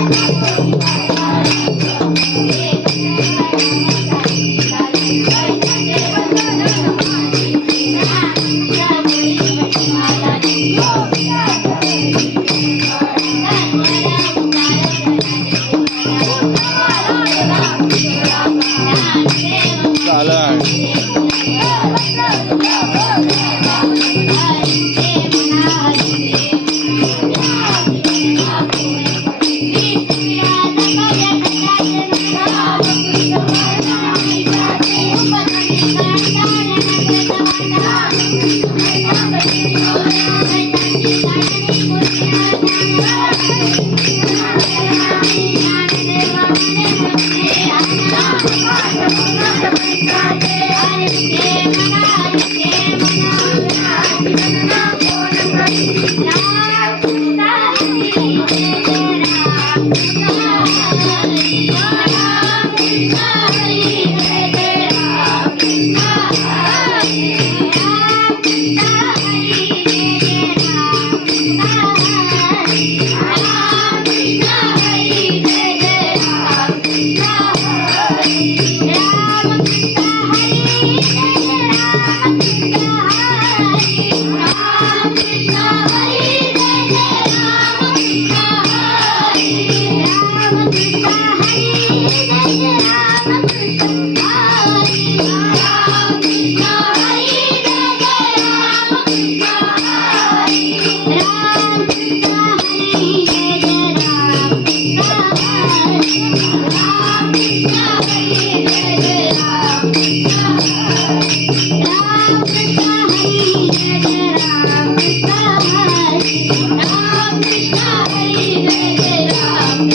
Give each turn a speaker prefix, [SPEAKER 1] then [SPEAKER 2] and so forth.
[SPEAKER 1] Thank you. Krishna